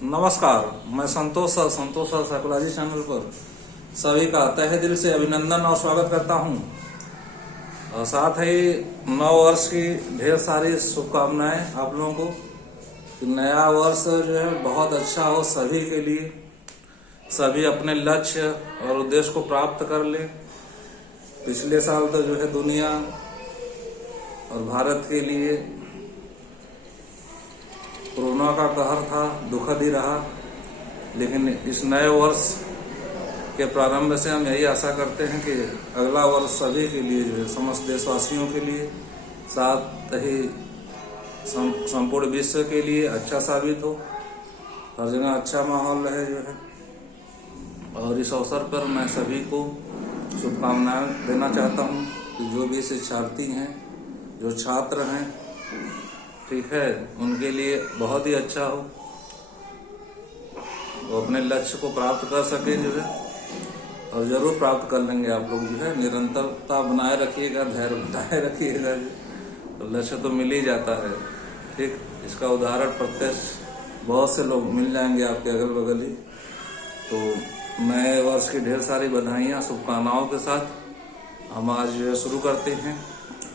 नमस्कार, मैं संतोष sir psychology channel पर सभी का तहे दिल से अभिनंदन और स्वागत करता हूं। और साथ ही नव वर्ष की ढेर सारी शुभकामनाएं आप लोगों को कि नया वर्ष जो है बहुत अच्छा हो सभी के लिए, सभी अपने लक्ष्य और उद्देश्य को प्राप्त कर ले। पिछले साल तो जो है दुनिया और भारत के लिए कोरोना का कहर था, दुखद ही रहा, लेकिन इस नए वर्ष के प्रारंभ से हम यही आशा करते हैं कि अगला वर्ष सभी के लिए जो है समस्त देशवासियों के लिए, साथ ही संपूर्ण विश्व के लिए अच्छा साबित हो, हर जगह अच्छा माहौल रहे जो है। और इस अवसर पर मैं सभी को शुभकामनाएं देना चाहता हूं कि जो भी शिक्षार्थी हैं, जो छात्र हैं, ठीक है, उनके लिए बहुत ही अच्छा हो, वो अपने लक्ष्य को प्राप्त कर सके जो है, और जरूर प्राप्त कर लेंगे आप लोग जो है। निरंतरता बनाए रखिएगा, धैर्य बनाए रखिएगा, तो लक्ष्य तो मिल ही जाता है। ठीक, इसका उदाहरण प्रत्यक्ष बहुत से लोग मिल जाएंगे आपके अगल बगल ही। तो नए वर्ष की ढेर सारी बधाइयाँ शुभकामनाओं के साथ हम आज शुरू करते हैं।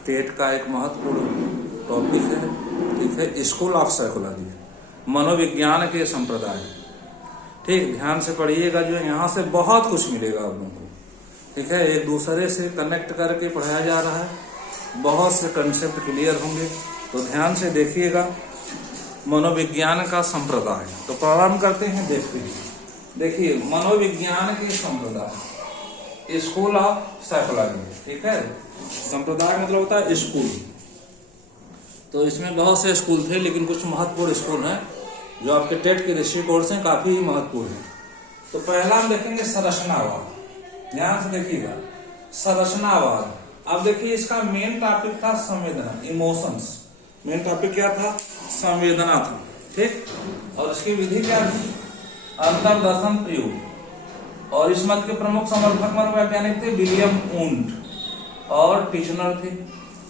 टेट का एक महत्वपूर्ण टॉपिक है, ठीक है, स्कूल ऑफ साइकोलॉजी, मनोविज्ञान के संप्रदाय। ठीक, ध्यान से पढ़िएगा, जो यहाँ से बहुत कुछ मिलेगा आप लोगों को। ठीक है, एक दूसरे से कनेक्ट करके पढ़ाया जा रहा है, बहुत से कंसेप्ट क्लियर होंगे, तो ध्यान से देखिएगा। मनोविज्ञान का संप्रदाय, तो प्रारंभ करते हैं। देखिए मनोविज्ञान के संप्रदाय, स्कूल ऑफ साइकोलॉजी। ठीक है, संप्रदाय मतलब होता है स्कूल। तो इसमें बहुत से स्कूल थे, लेकिन कुछ महत्वपूर्ण स्कूल हैं जो आपके टेट के दृष्टिकोण से काफी महत्वपूर्ण है। तो पहला हम देखेंगे संरचनावाद। ध्यान से देखिएगा, संरचनावाद। अब देखिए इसका मेन टॉपिक था संवेदना, इमोशंस। मेन टॉपिक क्या था? संवेदना था। ठीक, और इसकी विधि क्या थी? अंतर्दर्शन प्रयोग। और इस मत के प्रमुख समर्थक मनोवैज्ञानिक थे विलियम वुंड और टिचनर थे।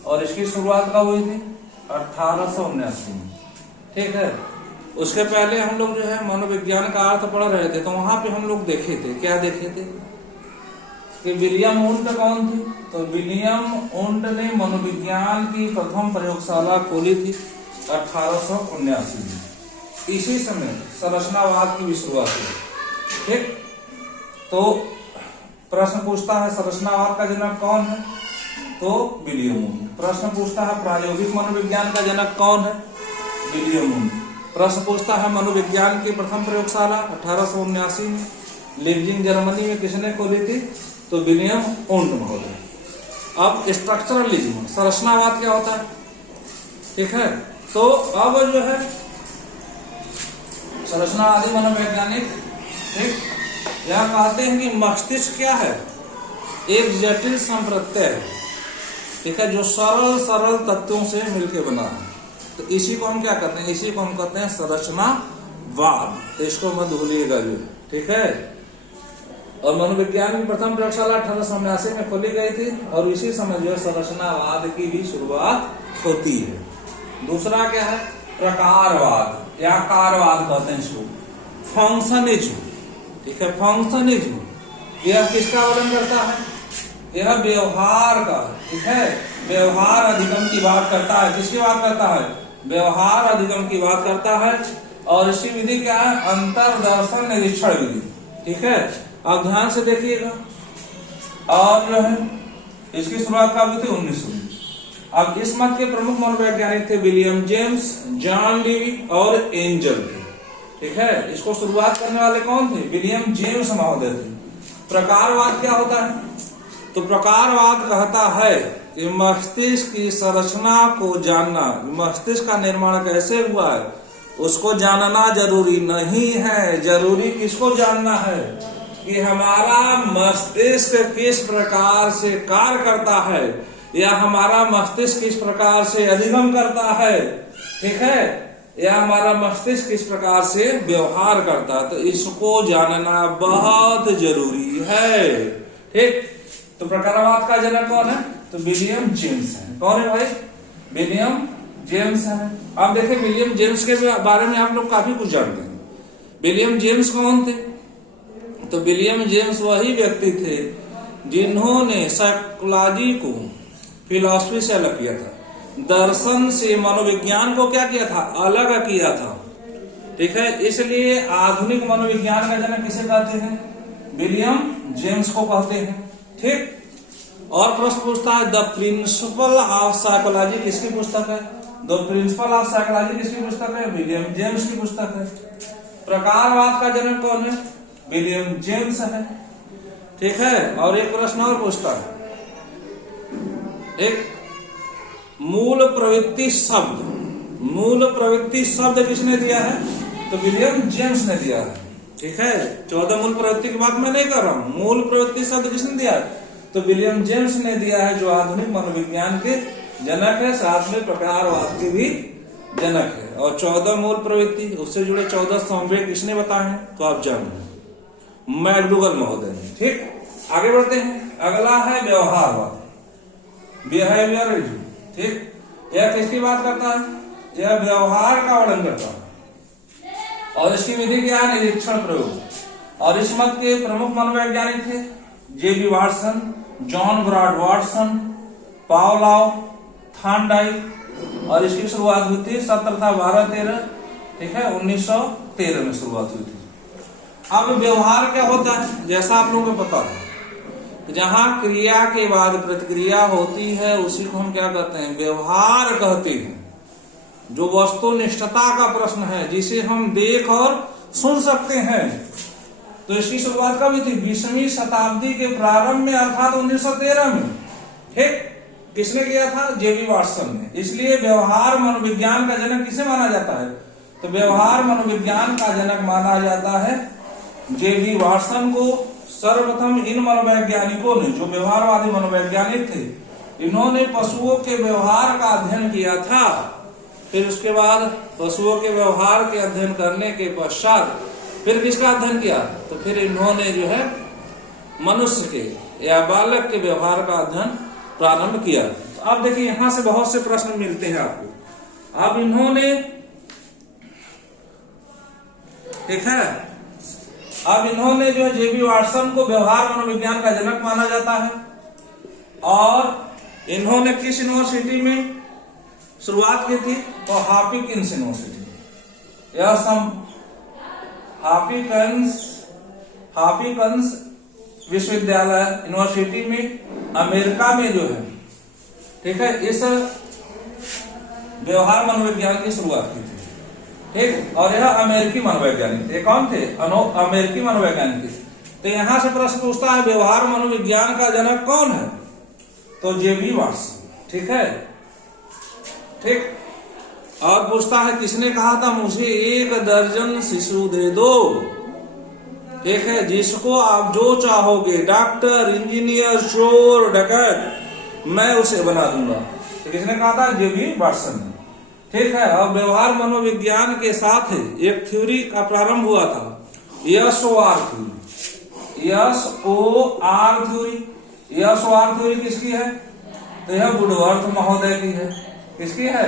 और इसकी शुरुआत कब हुई थी? 1879 में। ठीक है, उसके पहले हम लोग जो है मनोविज्ञान का अर्थ पढ़ रहे थे, तो वहां पे हम लोग देखे थे, क्या देखे थे कि विलियम वुंड कौन थे? तो विलियम वुंड ने मनोविज्ञान की प्रथम प्रयोगशाला खोली थी 1879 में। इसी समय संरचनावाद की भी शुरुआत हुई। ठीक, तो प्रश्न पूछता है संरचनावाद का जनक कौन है? तो विलियम वुंड। प्रश्न पूछता है प्रायोगिक मनोविज्ञान का जनक कौन है? William wound. प्रश्न पूछता है मनोविज्ञान की प्रथम प्रयोगशाला 1879 में लीप्जिग जर्मनी में किसने खोली थी? तो विलियम वुंड महोदय। अब स्ट्रक्चरलिज्म, संरचनावाद क्या होता है? ठीक है, तो अब जो है संरचना आदि मनोवैज्ञानिक, ठीक, यह कहते हैं कि मस्तिष्क क्या है? एक जटिल संप्रत्यय है, ठीक है, जो सरल तत्वों से मिलकर बना है। तो इसी को हम क्या कहते हैं? इसी को हम कहते हैं संरचनावाद। तो इसको मत भूलिएगा जो, ठीक है। और मनोविज्ञान की प्रथम प्रयोगशाला 1879 में खोली गई थी, और इसी समय जो है संरचनावाद की भी शुरुआत होती है। दूसरा क्या है? प्रकारवाद या कारवाद कहते हैं इसको, फंक्शनिज्म। ठीक है, फंक्शनिज्म यह किसका वर्णन करता है? यह व्यवहार का, ठीक है, व्यवहार अधिगम की बात करता है। किसकी बात करता है? व्यवहार अधिगम की बात करता है। और इसकी विधि क्या है? अंतर्दर्शन निरीक्षण विधि। ठीक है, अब ध्यान से देखिएगा। और जो है इसकी शुरुआत कब हुई थी? 1900 में। अब इस मत के प्रमुख मनोवैज्ञानिक थे विलियम जेम्स, जॉन लीवी और एंजल थे। ठीक है, इसको शुरुआत करने वाले कौन थे? विलियम जेम्स महोदय थे। प्रकारवाद क्या होता है? तो प्रकारवाद कहता है कि मस्तिष्क की संरचना को जानना, मस्तिष्क का निर्माण कैसे हुआ है उसको जानना जरूरी नहीं है। जरूरी किसको जानना है? कि हमारा मस्तिष्क किस प्रकार से कार्य करता है, या हमारा मस्तिष्क किस प्रकार से अधिगम करता है, ठीक है, या हमारा मस्तिष्क किस प्रकार से व्यवहार करता है। तो इसको जानना बहुत जरूरी है। ठीक, तो प्रकारवाद का जनक कौन है? तो विलियम जेम्स है। कौन है भाई? विलियम जेम्स है। अब देखिए विलियम जेम्स के बारे में आप लोग काफी कुछ जानते हैं। विलियम जेम्स कौन थे? तो विलियम जेम्स वही व्यक्ति थे जिन्होंने साइकोलॉजी को फिलॉसफी से अलग किया था, दर्शन से मनोविज्ञान को क्या किया था? अलग किया था। ठीक है, इसलिए आधुनिक मनोविज्ञान का जनक किसे कहते हैं? विलियम जेम्स को कहते हैं। ठीक, और प्रश्न पूछता है द प्रिंसिपल ऑफ साइकोलॉजी किसकी पुस्तक है? द प्रिंसिपल ऑफ साइकोलॉजी किसकी पुस्तक है? विलियम जेम्स की पुस्तक है। प्रकारवाद का जनक कौन है? विलियम जेम्स है। ठीक है, और एक प्रश्न और पूछता है, एक मूल प्रवृत्ति शब्द किसने दिया है? तो विलियम जेम्स ने दिया है। ठीक है, 14 मूल प्रवृत्ति की बात मैं नहीं कर रहा हूं, मूल प्रवृत्ति शब्द किसने दिया है? तो विलियम जेम्स ने दिया है, जो आधुनिक मनोविज्ञान के जनक है, साथ में प्रकारवाद के भी जनक है। और 14 मूल प्रवृत्ति, उससे जुड़े 14 संवेग किसने बताए हैं? तो आप जानिए, मैकडूगल महोदय ने। ठीक, आगे बढ़ते हैं। अगला है व्यवहारवाद, बिहेवियरिज्म। ठीक, यह किसकी बात करता है? यह व्यवहार का वर्णन करता है, और इसकी विधि क्या है? निरीक्षण प्रयोग। और इस मत के प्रमुख मनोवैज्ञानिक थे JB Watson, John Broadus Watson, Pavlov, Thorndike. और इसकी शुरुआत हुई थी 17 था 12-13। ठीक है, 1913 में शुरुआत हुई थी। अब व्यवहार क्या होता है? जैसा आप लोगों को पता है, जहां क्रिया के बाद प्रतिक्रिया होती है उसी को हम क्या कहते हैं? व्यवहार कहते हैं। जो वस्तुनिष्ठता का प्रश्न है, जिसे हम देख और सुन सकते हैं। तो इसकी शुरुआत कब हुई थी? 20वीं शताब्दी के प्रारंभ में, अर्थात 1913 में। ठीक, किसने किया था? जेबी वाटसन ने। इसलिए व्यवहार मनोविज्ञान का जनक किसे माना जाता है? तो व्यवहार मनोविज्ञान का जनक माना जाता है जेबी वाटसन को। सर्वप्रथम इन मनोवैज्ञानिकों ने, जो व्यवहारवादी मनोवैज्ञानिक थे, इन्होंने पशुओं के व्यवहार का अध्ययन किया था। फिर उसके बाद पशुओं के व्यवहार के अध्ययन करने के पश्चात फिर किसका अध्ययन किया? तो फिर इन्होंने जो है मनुष्य के या बालक के व्यवहार का अध्ययन प्रारंभ किया। तो अब देखिए, यहां से बहुत से प्रश्न मिलते हैं आपको। अब इन्होंने, ठीक है, अब इन्होंने जो है जेबी वाटसन को व्यवहार मनोविज्ञान का जनक माना जाता है। और इन्होंने किस यूनिवर्सिटी में शुरुआत की थी? तो हॉपकिंस यूनिवर्सिटी, यह हॉपकिंस विश्वविद्यालय यूनिवर्सिटी में अमेरिका में जो है, ठीक है, इस व्यवहार मनोविज्ञान की शुरुआत की थी। ठीक, और यह अमेरिकी मनोवैज्ञानिक थे। कौन थे? अमेरिकी मनोवैज्ञानिक थे। तो यहां से प्रश्न पूछता है व्यवहार मनोविज्ञान का जनक कौन है? तो जेबी वाटसन। ठीक है, ठीक, और पूछता है किसने कहा था मुझे 1 दर्जन शिशु दे दो। ठीक है, जिसको आप जो चाहोगे, डॉक्टर, इंजीनियर, चोर, डकैत, मैं उसे बना दूंगा। तो किसने कहा था? जेबी वाटसन ने। ठीक है, अब व्यवहार मनोविज्ञान के साथ एक थ्योरी का प्रारंभ हुआ था, SOR थ्योरी। SOR थ्योरी किसकी है? तो यह वुडवर्थ महोदय की है। किसकी है?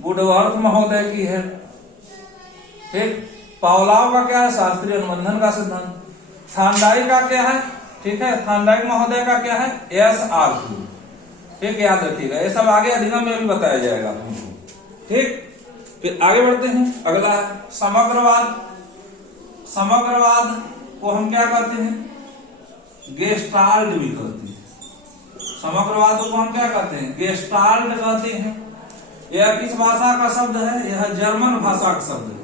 वुडवर्थ महोदय की है। ठीक, पावलोव का क्या है? शास्त्रीय अनुबंधन का सिद्धांत। थॉर्नडाइक का क्या है? ठीक है, थॉर्नडाइक महोदय का क्या है? SR theory. ठीक, याद रखिएगा, ये सब आगे अधिगम में भी बताया जाएगा। ठीक, फिर आगे बढ़ते हैं। अगला है समग्रवाद। समग्रवाद को हम क्या कहते हैं? गेस्टाल्ट भी कहते हैं। समग्रवाद को हम क्या कहते हैं? गेस्टाल्ट कहते हैं। यह किस भाषा का शब्द है? यह जर्मन भाषा का शब्द है।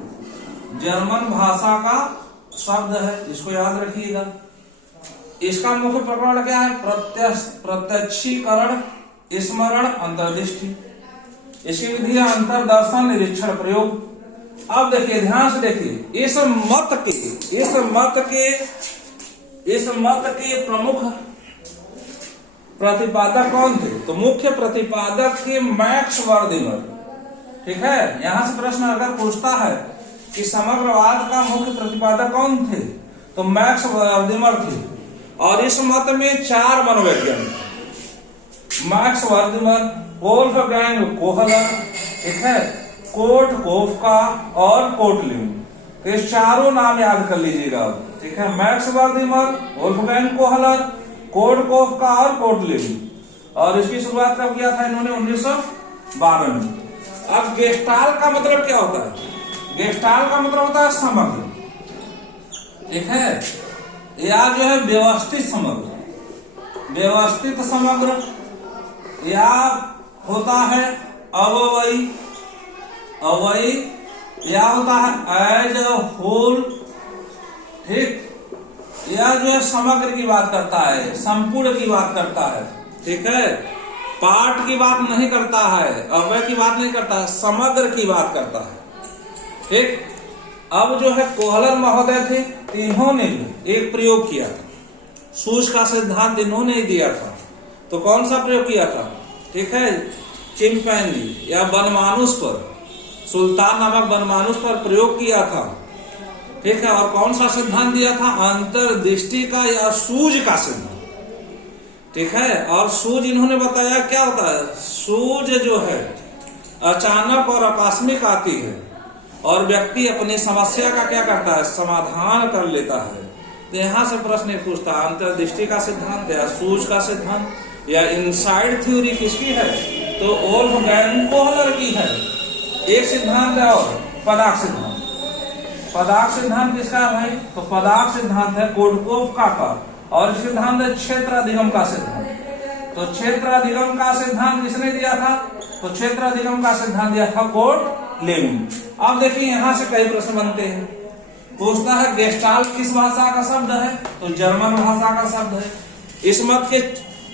जर्मन भाषा का शब्द है, इसको याद रखिएगा। इसका मुख्य प्रकरण क्या है? प्रत्यक्षीकरण, स्मरण, अंतर्दृष्टि। इसकी विधि है अंतर्दर्शन, निरीक्षण, प्रयोग। अब देखिए, ध्यान से देखिए, इस मत के प्रमुख प्रतिपादक कौन थे? तो मुख्य प्रतिपादक थे मैक्स वर्दिमर। ठीक है, यहां से प्रश्न अगर पूछता है कि समग्रवाद का मुख्य प्रतिपादक कौन थे, तो मैक्स वर्दिमर थे। और इस मत में 4 मनोवैज्ञानिक, मैक्स वर्दिमर, वोल्फगैंग कोहलर, ठीक है, कोर्ट कोफका और कोटलिन। तो ये चारों नाम याद कर लीजिएगा, ठीक है। मैक्स वर्दिमर, वोल्फगैंग कोहलर, कोर्ट कोफका और कोर्ट लेविन। और इसकी शुरुआत कब किया था इन्होंने? 1912 में। अब गेस्टाल्ट का मतलब क्या होता है? गेस्टाल्ट का मतलब होता है समग्र, ठीक है, या जो है व्यवस्थित समग्र, व्यवस्थित समग्र, या होता है अवयवी, अवयवी, या होता है एज अ होल, ठीक, या जो है समग्र की बात करता है, संपूर्ण की बात करता है, ठीक है, पार्ट की बात नहीं करता है, अवयव की बात नहीं करता है, समग्र की बात करता है, ठीक। अब जो है कोहलर महोदय थे, इन्होंने एक प्रयोग किया था, सूज का सिद्धांत इन्होंने ही दिया था। तो कौन सा प्रयोग किया था? ठीक है, चिंपैंजी या बनमानुष पर, सुल्तान नामक बनमानुष पर प्रयोग किया था, ठीक है। और कौन सा सिद्धांत दिया था? अंतर्दृष्टि का या सूज का सिद्धांत, ठीक है। और सूज इन्होंने बताया क्या होता है। सूज जो है अचानक और आकस्मिक आती है और व्यक्ति अपनी समस्या का क्या करता है? समाधान कर लेता है। तो यहां से प्रश्न पूछता है अंतर्दृष्टि का सिद्धांत या सूज का सिद्धांत या इनसाइड थ्योरी किसकी है? तो वोल्फगैंग कोहलर की है। एक सिद्धांत है और पदार्थ सिद्धांत। पदार्थ सिद्धांत किसका है भाई? तो पदार्थ सिद्धांत है कोडकोफका का। और सिद्धांत है क्षेत्राधिगम का सिद्धांत। तो क्षेत्राधिगम का सिद्धांत किसने दिया था? तो क्षेत्राधिगम का सिद्धांत दिया था कोर्ट लेविन। अब देखिए यहां से कई प्रश्न बनते हैं। पूछता है गेस्टाल्ट किस भाषा का शब्द है? तो जर्मन भाषा का शब्द है। इस मत के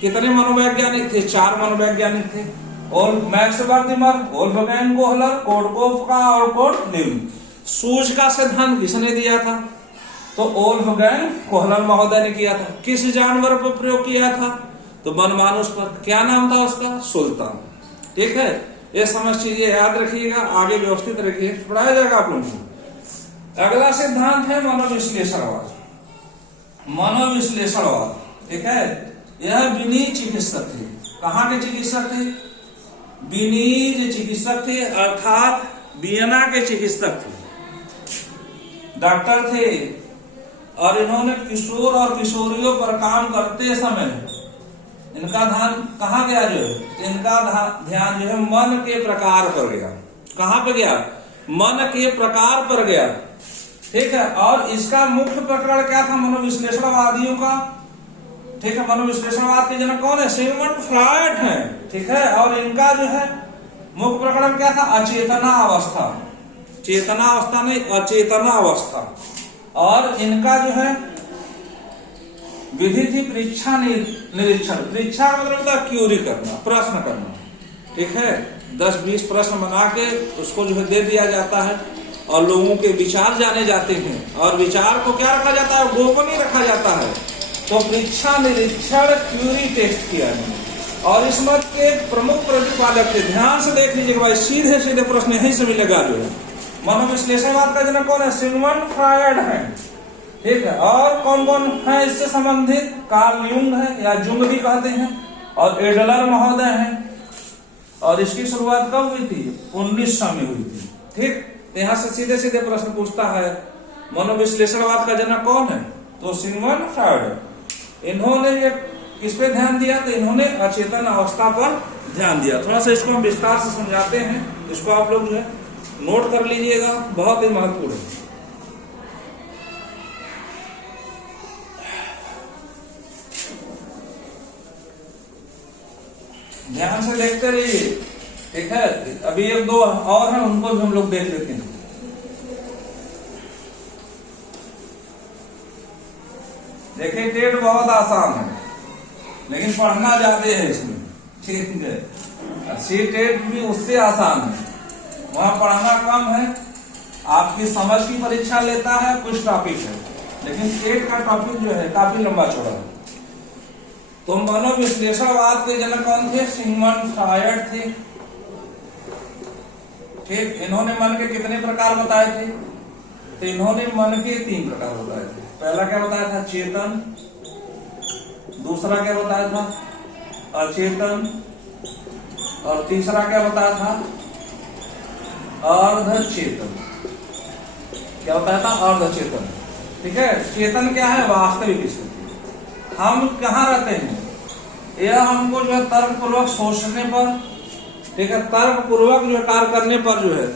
कितने मनोवैज्ञानिक थे? 4 मनोवैज्ञानिक थे। और मैक्स वर्दिमर, वोल्फगैंग कोहलर, कोडकोफका और कोर्ट लेविन। सूज का सिद्धांत किसने दिया था? तो वोल्फगैंग कोहलर महोदय ने किया था। किस जानवर पर प्रयोग किया था? तो बनमानुष पर। क्या नाम था उसका? सुल्तान। ठीक है, ये समझ चीजें याद रखिएगा, आगे व्यवस्थित रखिए, पढ़ाया जाएगा आप लोगों को। अगला सिद्धांत है मनोविश्लेषणवाद। मनोविश्लेषणवाद, ठीक है, यह विनीत चिकित्सक थे। कहाँ के चिकित्सक थे? विनीत चिकित्सक थे, अर्थात वियना के चिकित्सक थे, डॉक्टर थे। और इन्होंने किशोर और किशोरियों पर काम करते समय इनका ध्यान कहाँ गया? जो है इनका ध्यान जो है मन के प्रकार पर गया। कहाँ पे गया? मन के प्रकार पर गया, ठीक है। और इसका मुख्य प्रकरण क्या था मनोविश्लेषणवादियों का? ठीक है, मनोविश्लेषणवाद के जनक कौन है? सिगमंड फ्रॉयड है, ठीक है। और इनका जो है मुख्य प्रकरण क्या था? अचेतना अवस्था। चेतना अवस्था नहीं, अचेतना अवस्था। और इनका जो है विधि थी परीक्षा निरीक्षण। परीक्षा का मतलब होता है क्यूरी करना, प्रश्न करना, ठीक है। 10-20 प्रश्न बना के उसको जो है दे दिया जाता है और लोगों के विचार जाने जाते हैं। और विचार को क्या रखा जाता है? गोपनीय रखा जाता है। तो परीक्षा निरीक्षण क्यूरी टेस्ट किया है। और इस मत के प्रमुख प्रतिपादक थे। ध्यान से देख लीजिएगा भाई, सीधे सीधे प्रश्न यहीं से मिलेगा। जो है मनोविश्लेषणवाद का जनक कौन है? सिगमंड फ्रॉयड है, ठीक है। और कौन कौन है इससे संबंधित? कार्ल युंग है या जुंग भी कहते हैं, और एडलर महोदय हैं। और इसकी शुरुआत कब हुई थी? 1900 में हुई थी, ठीक। यहाँ से सीधे सीधे प्रश्न पूछता है मनोविश्लेषणवाद का जनक कौन है? तो सिगमंड फ्रॉयड। इन्होंने किस पे ध्यान दिया? तो इन्होंने अचेतन अवस्था पर ध्यान दिया। थोड़ा सा इसको हम विस्तार से समझाते हैं, इसको आप लोग जो है नोट कर लीजिएगा, बहुत ही महत्वपूर्ण है। ध्यान से देखते रहिए, ठीक है। अभी 1-2 और हैं, उनको भी हम लोग देख लेते हैं। देखिए टेट बहुत आसान है, लेकिन पढ़ना ज्यादा है इसमें, ठीक है। सी टेट भी उससे आसान है, वहां पढ़ना कम है। आपकी समझ की परीक्षा लेता है, कुछ टॉपिक है, लेकिन टेट का टॉपिक जो है काफी लंबा चौड़ा है। तो मनोविश्लेषणवाद के जनक कौन थे? सिगमंड फ्रॉयड थे, ठीक। इन्होंने मन के कितने प्रकार बताए थे? तो इन्होंने मन के 3 प्रकार बताए थे। पहला क्या बताया था? चेतन। दूसरा क्या बताया था? अचेतन। और तीसरा क्या बताया था? अर्धचेतन। क्या बताया था, अर्ध चेतन। ठीक है, चेतन क्या है, वास्तविक स्थिति। हम कहाँ रहते हैं, यह हमको जो है तर्क पूर्वक सोचने पर, ठीक है, तर्क पूर्वक जो है कार्य करने पर जो है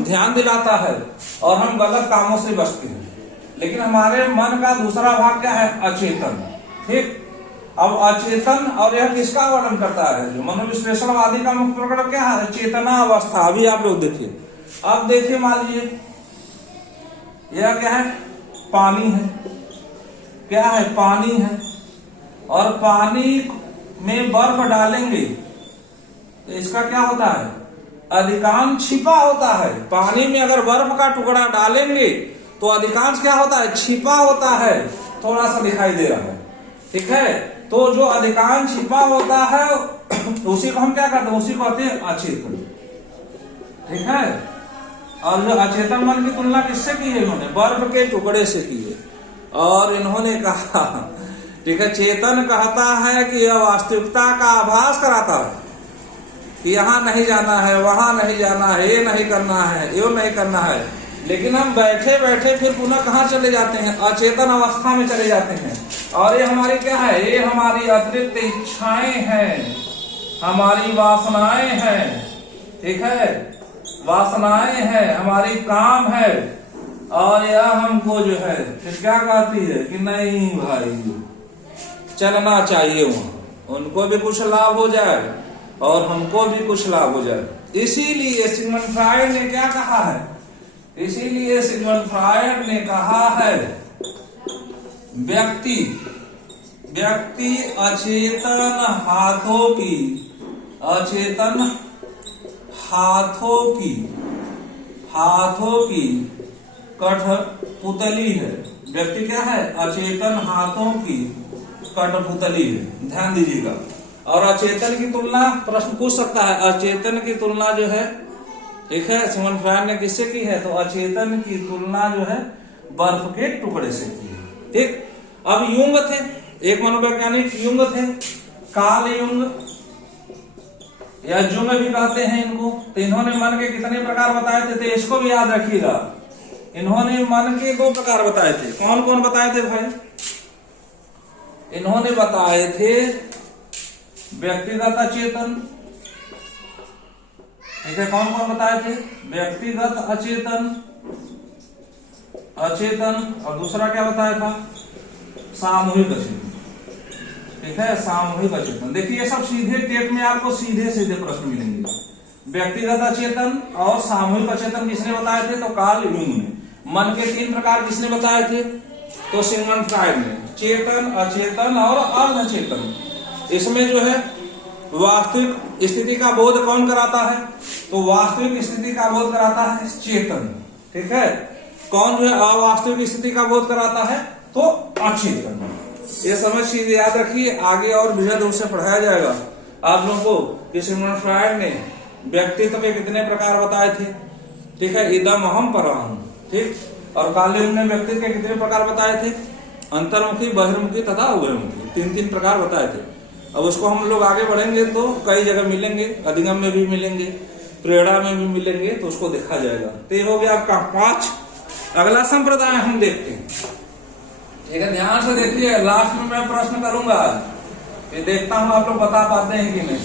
ध्यान दिलाता है और हम गलत कामों से बचते हैं। लेकिन हमारे मन का दूसरा भाग क्या है, अचेतन। ठीक, अब अचेतन और यह किसका वर्णन करता है, जो मनोविश्लेषणवादी का मुख्य प्रकरण क्या है, चेतना अवस्था। अभी आप लोग देखिए, अब देखिए, मान लीजिए यह क्या है, पानी है, क्या है, पानी है, और पानी में बर्फ डालेंगे तो इसका क्या होता है, अधिकांश छिपा होता है। पानी में अगर बर्फ का टुकड़ा डालेंगे तो अधिकांश क्या होता है, छिपा होता है, थोड़ा सा दिखाई दे रहा है। ठीक है, तो जो अधिकांश छिपा होता है उसी को हम क्या करते हैं, उसी को कहते हैं अचेतन। ठीक है, और जो अचेतन मन की तुलना किससे की है, इन्होंने बर्फ के टुकड़े से की है। और इन्होंने कहा, ठीक है, चेतन कहता है कि यह वास्तविकता का आभास कराता है कि यहाँ नहीं जाना है, वहां नहीं जाना है, ये नहीं करना है, ये नहीं करना है। लेकिन हम बैठे बैठे फिर पुनः कहाँ चले जाते हैं, अचेतन अवस्था में चले जाते हैं। और ये हमारी क्या है, ये हमारी अतिरिक्त इच्छाएं हैं, हमारी वासनाएं हैं। ठीक है, वासनाएं हैं, हमारी काम है। और यह हमको जो है फिर क्या कहती है कि नहीं भाई, चलना चाहिए वहां, उनको भी कुछ लाभ हो जाए और हमको भी कुछ लाभ हो जाए। इसीलिए सिगमंड फ्रायड ने क्या कहा है, इसीलिए सिगमंड फ्रायड ने कहा है व्यक्ति अचेतन हाथों की, अचेतन हाथों की कठपुतली है। व्यक्ति क्या है, अचेतन हाथों की कठपुतली है। ध्यान दीजिएगा। और अचेतन की तुलना, प्रश्न पूछ सकता है, अचेतन की तुलना जो है, ठीक है, सिगमंड फ्रायड ने किससे की है, तो अचेतन की तुलना जो है बर्फ के टुकड़े से की है। ठीक, अब युंग थे, एक मनोवैज्ञानिक युंग थे, कार्ल युंग या जुंग भी कहते हैं इनको। तो इन्होंने मन के कितने प्रकार बताए थे, तो इसको भी याद रखिएगा। इन्होंने मन के 2 प्रकार बताए थे। कौन कौन बताए थे भाई, इन्होंने बताए थे व्यक्तिगत अचेतन। ठीक है, कौन कौन बताए थे, व्यक्तिगत अचेतन, और दूसरा क्या बताया था, सामूहिक अचेतन। ठीक है, सामूहिक अचेतन। देखिए ये सब सीधे टेट में आपको सीधे सीधे प्रश्न मिलेंगे। व्यक्तिगत अचेतन और सामूहिक अचेतन किसने बताए थे, तो कार्ल युंग ने। मन के 3 प्रकार किसने बताए थे, तो सिगमंड फ्रायड ने। चेतन, अचेतन और अर्धचेतन। इसमें जो है वास्तविक स्थिति का बोध कौन कराता है, तो वास्तविक स्थिति का बोध कराता है चेतन। ठीक है, कौन जो है अवास्तविक स्थिति का बोध कराता है, तो अचेतन। ये समझ चीज याद रखिए, आगे और विशद रूप से पढ़ाया जाएगा आप लोगों को कि सिगमंड फ्रायड ने व्यक्तित्व के कितने प्रकार बताए थे। ठीक है, इदम अहम परम। ठीक, और कार्ल युंग ने व्यक्तित्व के कितने प्रकार बताए थे, अंतर्मुखी, बहिर्मुखी तथा उभयमुखी। 3 प्रकार बताए थे। अब उसको हम लोग आगे बढ़ेंगे तो कई जगह मिलेंगे, अधिगम में भी मिलेंगे, प्रेरणा में भी मिलेंगे, तो उसको देखा जाएगा। तो ये हो गया आपका 5। अगला संप्रदाय हम देखते हैं। ठीक है, ध्यान से देखिए, लास्ट में मैं प्रश्न करूंगा, ये देखता हूं आप लोग बता पाते हैं कि नहीं।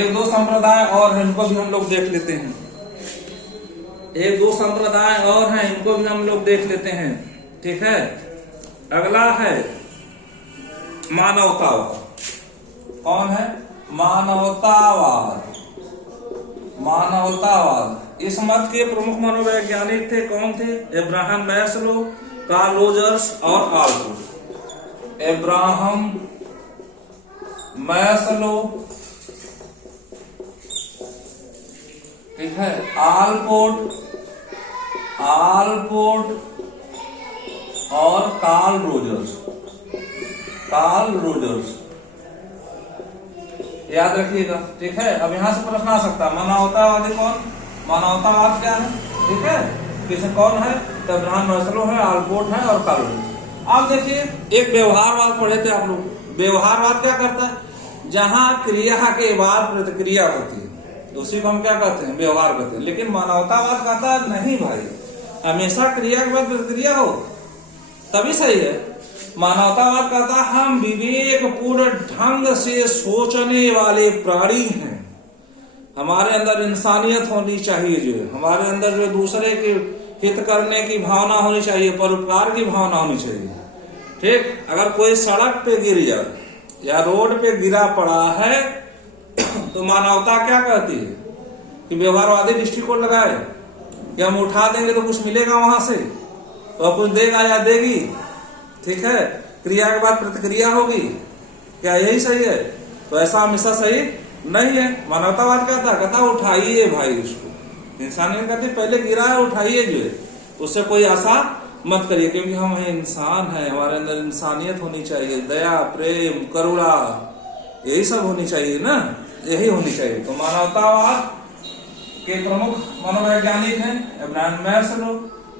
1-2 संप्रदाय और हैं, इनको भी हम लोग देख लेते हैं। 1-2 संप्रदाय और हैं, इनको भी हम लोग देख लेते हैं। ठीक है, अगला है मानवतावाद। कौन है, मानवतावाद। मानवतावाद, इस मत के प्रमुख मनोवैज्ञानिक थे, कौन थे, एब्राहम मैस्लो, कार्ल रोजर्स और आल्पोर्ट। एब्राहम मैस्लो, ठीक है, आल्पोर्ट और कार्ल रोजर्स। याद रखिएगा। ठीक है, अब यहां से प्रश्न आ सकता है, मानवतावादी कौन, मानवतावाद क्या है। ठीक है, किसे कौन है, तो एब्राहम मैस्लो है, आल्पोर्ट है और कार्ल रोजर्स। अब देखिए, एक व्यवहारवाद पढ़े थे आप लोग। व्यवहारवाद क्या करता है, जहां क्रिया के बाद प्रतिक्रिया होती है। उसी को हम क्या कहते हैं, व्यवहार कहते हैं। लेकिन मानवतावाद कहता है नहीं भाई, हमेशा क्रिया के बाद प्रतिक्रिया हो तभी सही है। मानवतावाद कहता है हम विवेक पूर्ण ढंग से सोचने वाले प्राणी हैं, हमारे अंदर इंसानियत होनी चाहिए, जो है हमारे अंदर जो दूसरे के हित करने की भावना होनी चाहिए, परोपकार की भावना होनी चाहिए। ठीक, अगर कोई सड़क पे गिर जाए या रोड पे गिरा पड़ा है तो मानवता क्या कहती है कि व्यवहारवादी दृष्टिकोण लगाए कि हम उठा देंगे तो कुछ मिलेगा वहां से, तो कुछ देगा या देगी। ठीक है, क्रिया के बाद प्रतिक्रिया होगी, क्या यही सही है? तो ऐसा हमेशा सही नहीं है। मानवतावाद कहता उठाइए भाई उसको, इंसानियत कहती पहले गिरा है उठाइए, जो है उससे कोई आशा मत करिए, क्योंकि हम इंसान हैं, हमारे अंदर इंसानियत होनी चाहिए, दया, प्रेम, करुणा, यही सब होनी चाहिए ना, यही होनी चाहिए। तो मानवतावाद के प्रमुख मनोवैज्ञानिक हैं एब्राहम मैस्लो,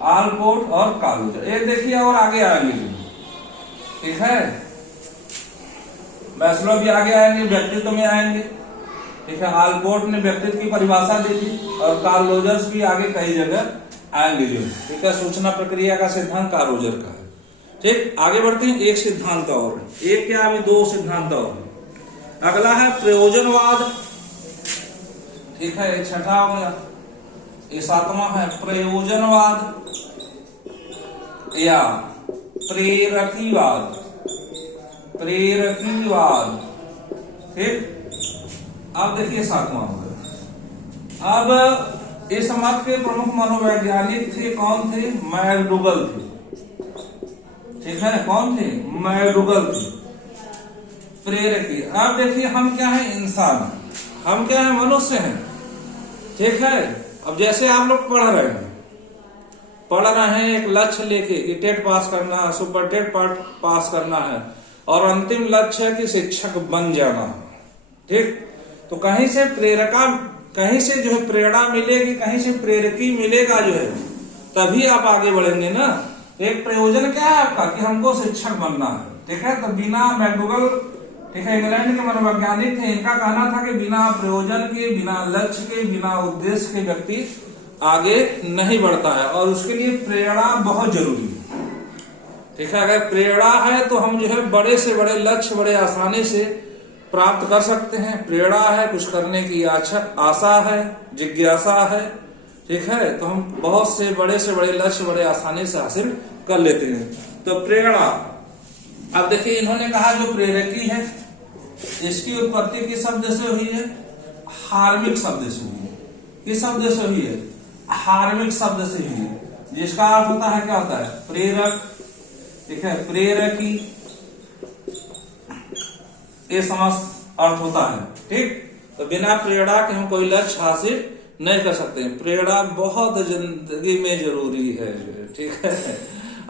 आलपोर्ट और कार्ल रोजर। एक देखिए और आगे आएंगे, ठीक है, मैस्लो भी आगे आएंगे, व्यक्तित्व में आएंगे। ठीक है, आलपोर्ट ने व्यक्तित्व की परिभाषा दी थी और कार्ल रोजर्स भी आगे कई जगह आएंगे जो। ठीक है, सूचना प्रक्रिया का सिद्धांत कार्ल रोजर का है। ठीक, आगे बढ़ते हैं, एक सिद्धांत और, एक क्या अभी दो सिद्धांत और। अगला है प्रयोजनवाद। ठीक है, ये छठा हो गया। ये सातवां है प्रयोजनवाद या प्रेरकीवाद। प्रेरकीवाद। ठीक, अब देखिए सातवां हो गया। अब इस मत के प्रमुख मनोवैज्ञानिक थे, कौन थे? मैकडूगल थे। ठीक है, कौन थे? मैकडूगल थे। प्रेरकी। अब देखिए हम क्या है? इंसान, हम क्या है? मनुष्य हैं। ठीक है, अब जैसे आप लोग पढ़ रहे हैं एक लक्ष्य लेके कि टेट पास करना है, सुपर टेट पास करना है, और अंतिम लक्ष्य है कि शिक्षक बन जाना। ठीक, तो कहीं से जो है प्रेरणा मिलेगी, कहीं से प्रेरकी मिलेगा जो है, तभी आप आगे बढ़ेंगे ना। एक प्रयोजन क्या है आपका कि हमको शिक्षक बनना है। ठीक है, तो बिना मैकडूगल, ठीक है, इंग्लैंड के मनोवैज्ञानिक थे, इनका कहना था कि बिना प्रयोजन के, बिना लक्ष्य के, बिना उद्देश्य के व्यक्ति आगे नहीं बढ़ता है, और उसके लिए प्रेरणा बहुत जरूरी है। ठीक है, अगर प्रेरणा है तो हम जो है बड़े से बड़े लक्ष्य बड़े आसानी से प्राप्त कर सकते हैं। प्रेरणा है, कुछ करने की आशा है, जिज्ञासा है। ठीक है, तो हम बहुत से बड़े लक्ष्य बड़े आसानी से हासिल कर लेते हैं। तो प्रेरणा, अब देखिए इन्होंने कहा जो प्रेरकी है इसकी उत्पत्ति किस शब्द से हुई है? हार्मिक शब्द से हुई है। किस शब्द से हुई है? हार्मिक शब्द से हुई है, जिसका अर्थ होता है, क्या होता है? प्रेरक। ठीक है, प्रेरकी, ये समस्त अर्थ होता है। ठीक, तो बिना प्रेरणा के हम कोई लक्ष्य हासिल नहीं कर सकते। प्रेरणा बहुत जिंदगी में जरूरी है। ठीक है,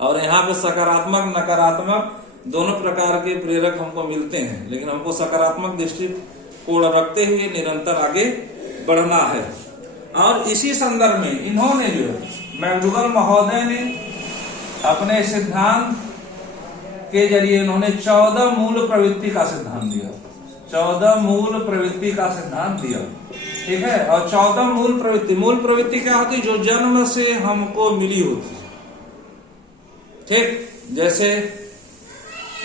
और यहाँ पे सकारात्मक नकारात्मक दोनों प्रकार के प्रेरक हमको मिलते हैं, लेकिन हमको सकारात्मक दृष्टिकोण रखते हुए निरंतर आगे बढ़ना है। और इसी संदर्भ में इन्होंने जो मैकडूगल महोदय ने अपने सिद्धांत के जरिए इन्होंने 14 मूल प्रवृत्ति का सिद्धांत दिया। 14 मूल प्रवृत्ति का सिद्धांत दिया। ठीक है, और 14 मूल प्रवृत्ति क्या होती? जो जन्म से हमको मिली होती। ठीक, जैसे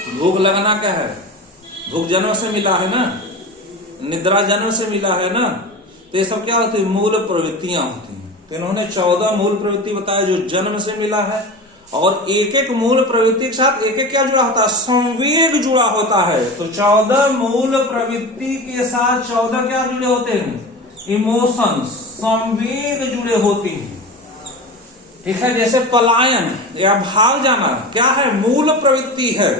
भूख लगना क्या है? भूख जन्म से मिला है ना, निद्रा जन्म से मिला है ना, तो ये सब क्या होती है? मूल प्रवृत्तियां होती हैं। तो इन्होंने 14 मूल प्रवृत्ति बताया जो जन्म से मिला है, और एक एक मूल प्रवृत्ति के साथ एक एक क्या जुड़ा होता है? संवेग जुड़ा होता है। तो 14 मूल प्रवृत्ति के साथ 14 क्या जुड़े होते हैं? इमोशंस, संवेग जुड़े होती हैं। ठीक है, जैसे पलायन या भाग जाना क्या है? मूल प्रवृत्ति है।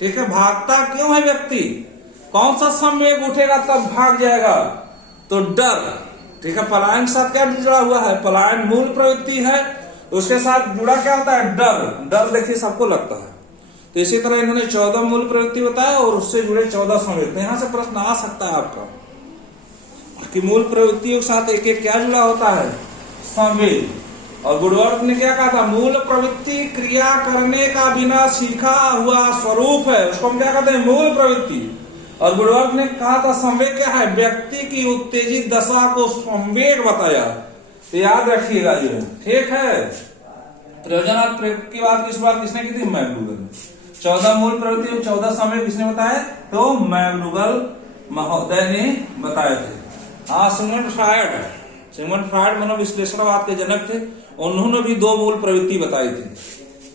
ठीक है, भागता क्यों है व्यक्ति? कौन सा संवेग उठेगा तब भाग जाएगा? तो डर। ठीक है, पलायन के साथ क्या जुड़ा हुआ है? पलायन मूल प्रवृत्ति है, उसके साथ जुड़ा क्या होता है? डर। डर देखिए सबको लगता है। तो इसी तरह इन्होंने 14 मूल प्रवृत्ति बताया और उससे जुड़े 14 संवेग। तो यहां से प्रश्न आ सकता है आपका कि मूल प्रवृत्तियों के साथ एक एक क्या जुड़ा होता है? संवेग। और वुडवर्थ ने क्या कहा था? मूल प्रवृत्ति क्रिया करने का बिना सीखा हुआ स्वरूप है, उसको हम क्या कहते हैं? मूल प्रवृत्ति। और वुडवर्ड ने कहा था संवेग क्या है, व्यक्ति की उत्तेजित दशा को संवेग बताया। तो याद रखिएगा जो है, ठीक है। प्रयोजन और प्रयोग की बात किसने की थी, मैक्डूगल ने। 14 मूल प्रवृत्ति और 14 संवेग किसने बताया, तो मैक्डूगल महोदय ने बताए थे। हाँ, सिगमंड फ्रायड मनोविश्लेषणवाद के जनक थे। उन्होंने भी 2 मूल प्रवृत्ति बताई थी।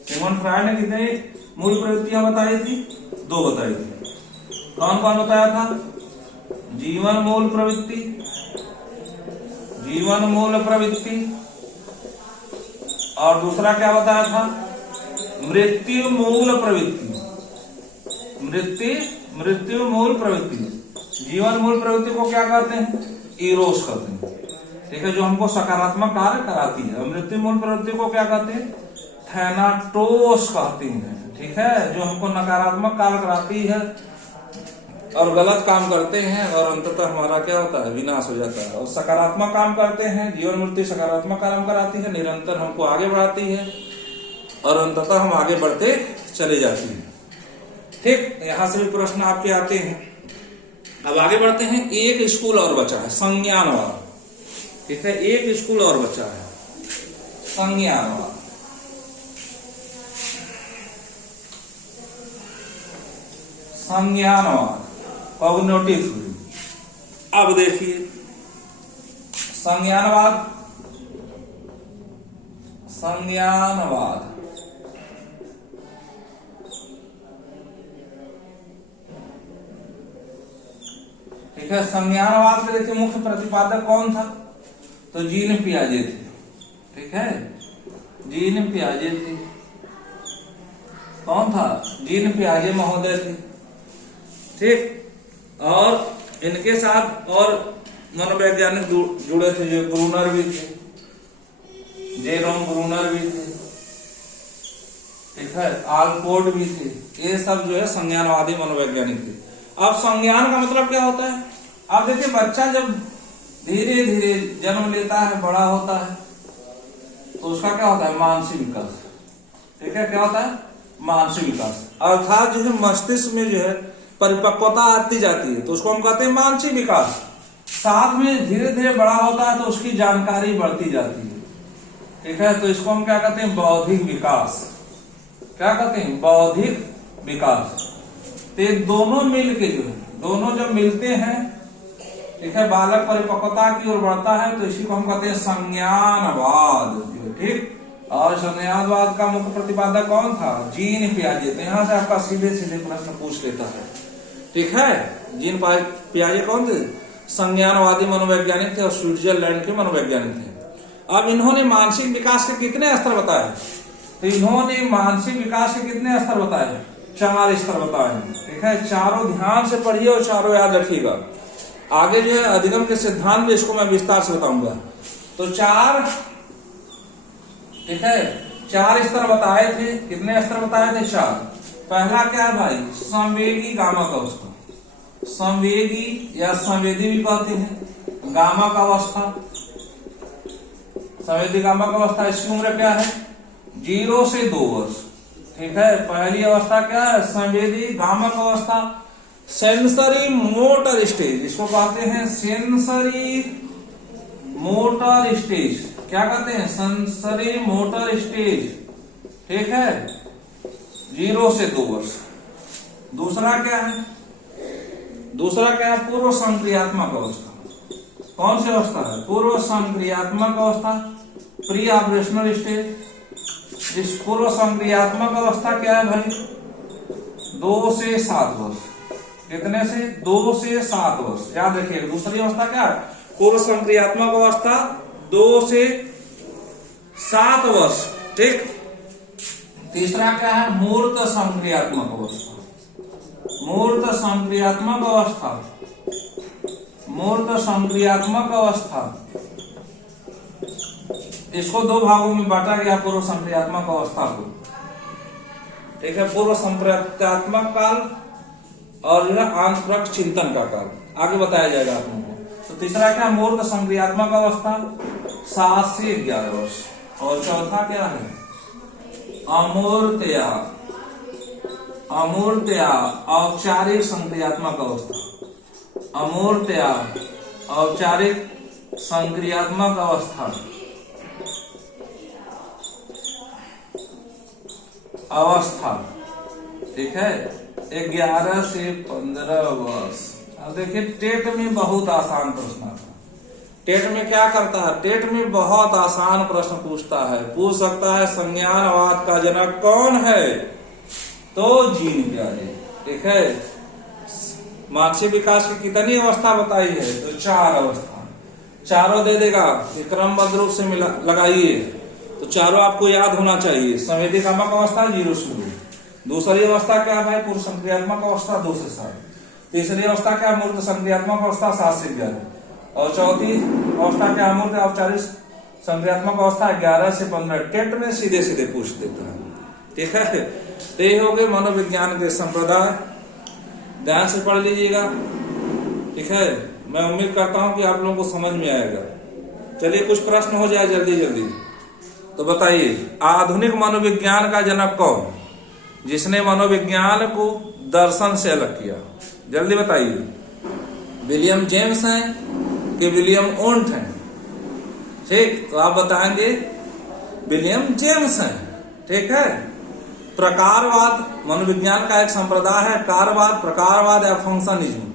सिगमंड फ्रायड ने कितने मूल प्रवृत्तियां बताई थी, 2 बताई थी। कौन कौन बताया था, जीवन मूल प्रवृत्ति, और दूसरा क्या बताया था, मृत्यु मूल प्रवृत्ति। मृत्यु मूल प्रवृत्ति। जीवन मूल प्रवृत्ति को क्या कहते हैं, इरोस कहते हैं, ठीक है, जो हमको सकारात्मक कार्य कराती है। मृत्यु मूल प्रवृत्ति को क्या कहते हैं, थैनाटोस कहती हैं, ठीक है, जो हमको नकारात्मक कार्य कराती है और गलत काम करते हैं और अंततः हमारा क्या होता है, विनाश हो जाता है। और सकारात्मक काम करते हैं, जीवन मूर्ति सकारात्मक काम कराती है, निरंतर हमको आगे बढ़ाती है और अंततः हम आगे बढ़ते चले जाते हैं। ठीक, यहां से भी प्रश्न आपके आते हैं। अब आगे बढ़ते हैं, एक स्कूल और बचा है, संज्ञानवाद। ठीक है, एक स्कूल और बचा है, संज्ञानवाद। संज्ञानवाद, कॉग्निटिव थ्योरी। अब देखिए संज्ञानवाद ठीक है। संज्ञानवाद के देखिए मुख्य प्रतिपादक कौन था, तो जीन पियाजे थे, ठीक है, जीन पियाजे थे। कौन था, जीन पियाजे महोदय थे, ठीक। और इनके साथ और मनोवैज्ञानिक जुड़े थे, जो ब्रूनर भी थे, जेरोम ब्रूनर भी थे, ठीक है, आलपोर्ट भी थे। ये सब जो है संज्ञानवादी मनोवैज्ञानिक थे। अब संज्ञान का मतलब क्या होता है, अब देखिए बच्चा जब धीरे धीरे जन्म लेता है, बड़ा होता है, तो उसका क्या होता है, मानसिक विकास, ठीक है, क्या होता है, मानसिक विकास। अर्थात जो है मस्तिष्क में जो है परिपक्वता आती जाती है, तो उसको हम कहते हैं मानसिक विकास। साथ में धीरे धीरे बड़ा होता है तो उसकी जानकारी बढ़ती जाती है, ठीक है, तो इसको हम क्या कहते हैं, बौद्धिक विकास। क्या कहते हैं, बौद्धिक विकास। तो दोनों मिल के जो है, दोनों जब मिलते हैं, ठीक है, बालक परिपक्वता की ओर बढ़ता है, तो इसी को हम कहते हैं संज्ञानवाद, ठीक। और संज्ञानवाद का मुख्य प्रतिपादक कौन था, जीन पियाजे। तो यहां से आपका सीधे सीधे प्रश्न पूछ लेता है, ठीक है। जीन पियाजे कौन थे, संज्ञानवादी मनोवैज्ञानिक थे और स्विट्जरलैंड के मनोवैज्ञानिक थे। अब इन्होंने मानसिक विकास के कितने स्तर बताए, तो इन्होंने मानसिक विकास के कितने स्तर बताए, 4 स्तर बताए, ठीक है। चारों ध्यान से पढ़िए और चारों याद रखिएगा। आगे जो है अधिगम के सिद्धांत में इसको मैं विस्तार से बताऊंगा। तो 4, ठीक है, 4 स्तर बताए थे। कितने स्तर बताए थे, 4। पहला क्या है भाई, संवेगी गामक अवस्था। संवेगी या संवेदी भी कहते हैं, गामक अवस्था, संवेदी गामक अवस्था। इसकी उम्र क्या है, 0 से 2 वर्ष, ठीक है। पहली अवस्था क्या है, संवेदी गामक अवस्था। सेंसरी मोटर स्टेज, इसको कहते हैं सेंसरी मोटर स्टेज। क्या कहते हैं, सेंसरी मोटर स्टेज, ठीक है, 0 से 2 वर्ष। दूसरा क्या है, पूर्व संक्रियात्मक अवस्था। कौन सी अवस्था है, पूर्व संक्रियात्मक अवस्था, प्री ऑपरेशनल स्टेज। इस पूर्व संक्रियात्मक अवस्था क्या है भाई, 2 से 7 वर्ष। कितने से, 2 से 7 वर्ष, याद रखिएगा। दूसरी अवस्था क्या है, पूर्व संक्रियात्मक अवस्था 2 से 7 वर्ष, ठीक। तीसरा क्या है, मूर्त संक्रियात्मक अवस्था। मूर्त संक्रियात्मक अवस्था, मूर्त संक्रियात्मक अवस्था। इसको 2 भागों में बांटा गया, पूर्व संक्रियात्मक अवस्था को, ठीक है। पूर्व संक्रियात्मक काल और जो है आंतरिक चिंतन का काल, आगे बताया जाएगा आप लोगों को। तो तीसरा क्या, मूर्त संक्रियात्मक अवस्था 7 से 11 वर्ष। और चौथा क्या है, अमूर्त या अमूर्तया औपचारिक संक्रियात्मक अवस्था, अमूर्तया औपचारिक संक्रियात्मक अवस्था, अवस्था, ठीक है, 11 से 15 वर्ष। अब देखिए टेट में बहुत आसान प्रश्न आता है। टेट में क्या करता है, टेट में बहुत आसान प्रश्न पूछता है, पूछ सकता है संज्ञानवाद का जनक कौन है, तो जीन पियाजे, ठीक है। मानसिक विकास की कितनी अवस्था बताई है, तो 4 अवस्था, चारों दे देगा, क्रमबद्ध रूप से मिला लगाइए, तो चारों आपको याद होना चाहिए। संवेदीकामक अवस्था 0 से 2, दूसरी अवस्था क्या भाई, पूर्व संक्रियात्मक अवस्था 2 से 7, तीसरी अवस्था क्या, मूर्त संक्रियात्मक अवस्था 7 से 11, और चौथी अवस्था क्या, मूर्त औपचारिक संक्रियात्मक अवस्था 11 से 15। टेट में सीधे सीधे पूछ देता है, ठीक है। तो ये हो गए मनोविज्ञान के संप्रदाय, ध्यान से पढ़ लीजिएगा, ठीक है। मैं उम्मीद करता हूं कि आप लोगों को समझ में आएगा। चलिए कुछ प्रश्न हो जाए जल्दी जल्दी। तो बताइए आधुनिक मनोविज्ञान का जनक कौन, जिसने मनोविज्ञान को दर्शन से अलग किया, जल्दी बताइए। विलियम जेम्स हैं कि विलियम वुंट हैं, ठीक, तो आप बताएंगे विलियम जेम्स हैं, ठीक है। प्रकारवाद मनोविज्ञान का एक संप्रदाय है, कारवाद, प्रकारवाद या फंक्शनिज्म।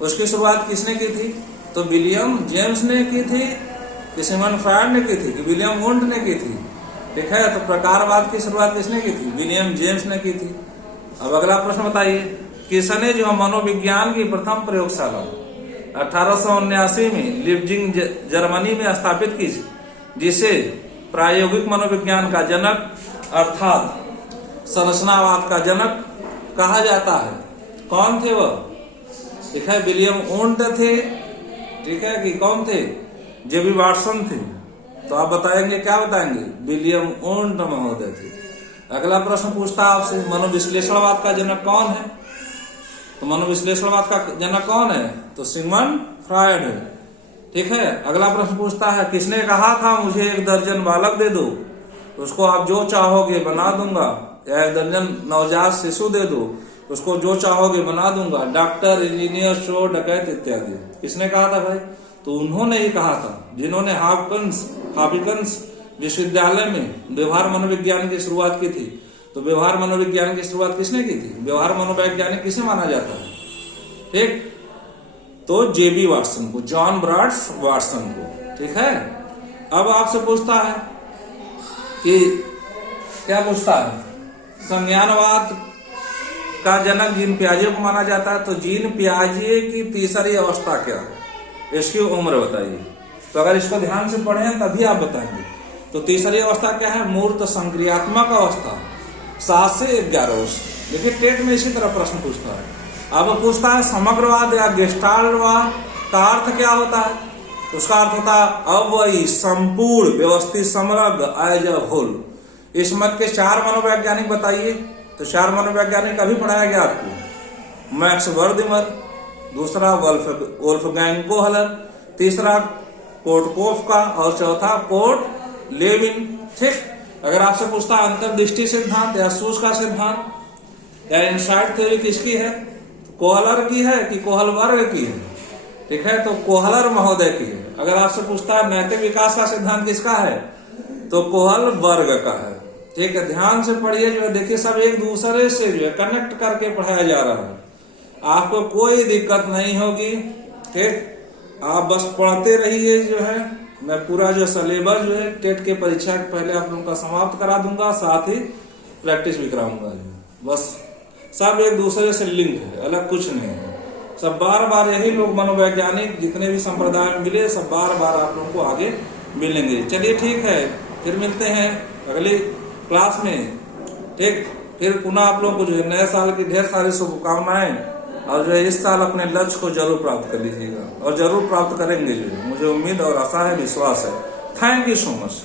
उसकी शुरुआत किसने की थी, तो विलियम जेम्स ने की थी कि सिमन फ्रायड ने की थी कि विलियम वुंट ने की थी, ठीक है। तो प्रकारवाद की शुरुआत किसने की थी, विलियम जेम्स ने की थी। अब अगला प्रश्न बताइए, किसने जो मनोविज्ञान की प्रथम प्रयोगशाला 1879 में लिप्जिंग जर्मनी में स्थापित की, जिसे प्रायोगिक मनोविज्ञान का जनक अर्थात संरचनावाद का जनक कहा जाता है, कौन थे वह, ठीक है। विलियम वुंट थे, ठीक है, कि कौन थे, जेबी वाटसन थे। तो आप बताएंगे, क्या बताएंगे, विलियम वुंट महोदय थे। अगला प्रश्न पूछता है आपसे, मनोविश्लेषणवाद का जनक कौन है, तो मनोविश्लेषणवाद का जनक कौन है, तो सिगमंड फ्रायड है, ठीक है। अगला प्रश्न पूछता है, किसने कहा था मुझे 1 दर्जन बालक दे दो, उसको आप जो चाहोगे बना दूंगा, या 1 दर्जन नवजात शिशु दे दो, उसको जो चाहोगे बना दूंगा, डॉक्टर, इंजीनियर, चोर, डकैत इत्यादि। किसने कहा था भाई, तो उन्होंने ही कहा था, जिन्होंने हाफिकन्स विश्वविद्यालय में व्यवहार मनोविज्ञान की शुरुआत की थी। तो व्यवहार मनोविज्ञान की शुरुआत किसने की थी, व्यवहार मनोवैज्ञानिक किसे माना जाता है, ठीक, तो जेबी वाटसन को, जॉन ब्राड्स वाटसन को, ठीक है। अब आपसे पूछता है कि क्या पूछता है, संज्ञानवाद का जनक जीन पियाजे को माना जाता है, तो जीन पियाजे की तीसरी अवस्था क्या है, इसकी उम्र बताइए। तो अगर इसको ध्यान से पढ़ें तभी आप बताएंगे। तो तीसरी अवस्था क्या है, मूर्त संक्रियात्मक अवस्था 7 से 11 वर्ष। देखिए टेट में इसी तरह प्रश्न पूछता है। अब पूछता है समग्रवाद या गेस्टाल्टवाद का अर्थ क्या होता है, उसका अर्थ होता है अवयी, संपूर्ण, व्यवस्थित, समग्र, एज अ होल। इस मत के 4 मनोवैज्ञानिक बताइए। तो 4 मनोवैज्ञानिक अभी पढ़ाया गया आपको, मैक्स वर्दिमर, दूसरा वोल्फगैंग कोहलर, तीसरा कोटकोफ का, और चौथा कोट लेविन, ठीक। अगर आपसे पूछता है अंतर्दृष्टि सिद्धांत या सूस का सिद्धांत या इनसाइट थ्योरी किसकी है, कोहलर की है कि कोहल वर्ग की है, ठीक है, तो कोहलर महोदय की है। अगर आपसे पूछता है नैतिक विकास का सिद्धांत किसका है, तो कोहल वर्ग का है, ठीक है। ध्यान से पढ़िए, जो है देखिए सब एक दूसरे से जो है कनेक्ट करके पढ़ाया जा रहा है, आपको कोई दिक्कत नहीं होगी, ठीक। आप बस पढ़ते रहिए, जो है मैं पूरा जो सिलेबस जो है टेट के परीक्षा के पहले आप लोगों का समाप्त करा दूंगा, साथ ही प्रैक्टिस भी कराऊंगा। बस सब एक दूसरे से लिंक है, अलग कुछ नहीं है। सब बार बार यही लोग मनोवैज्ञानिक जितने भी संप्रदाय मिले, सब बार बार आप लोगों को आगे मिलेंगे। चलिए ठीक है, फिर मिलते हैं अगली क्लास में, ठीक। फिर पुनः आप लोगों को जो है नए साल की ढेर सारी शुभकामनाएं, और जो है इस साल अपने लक्ष्य को जरूर प्राप्त कर लीजिएगा, और जरूर प्राप्त करेंगे, जो है मुझे उम्मीद और आशा है, विश्वास है। Thank you so much.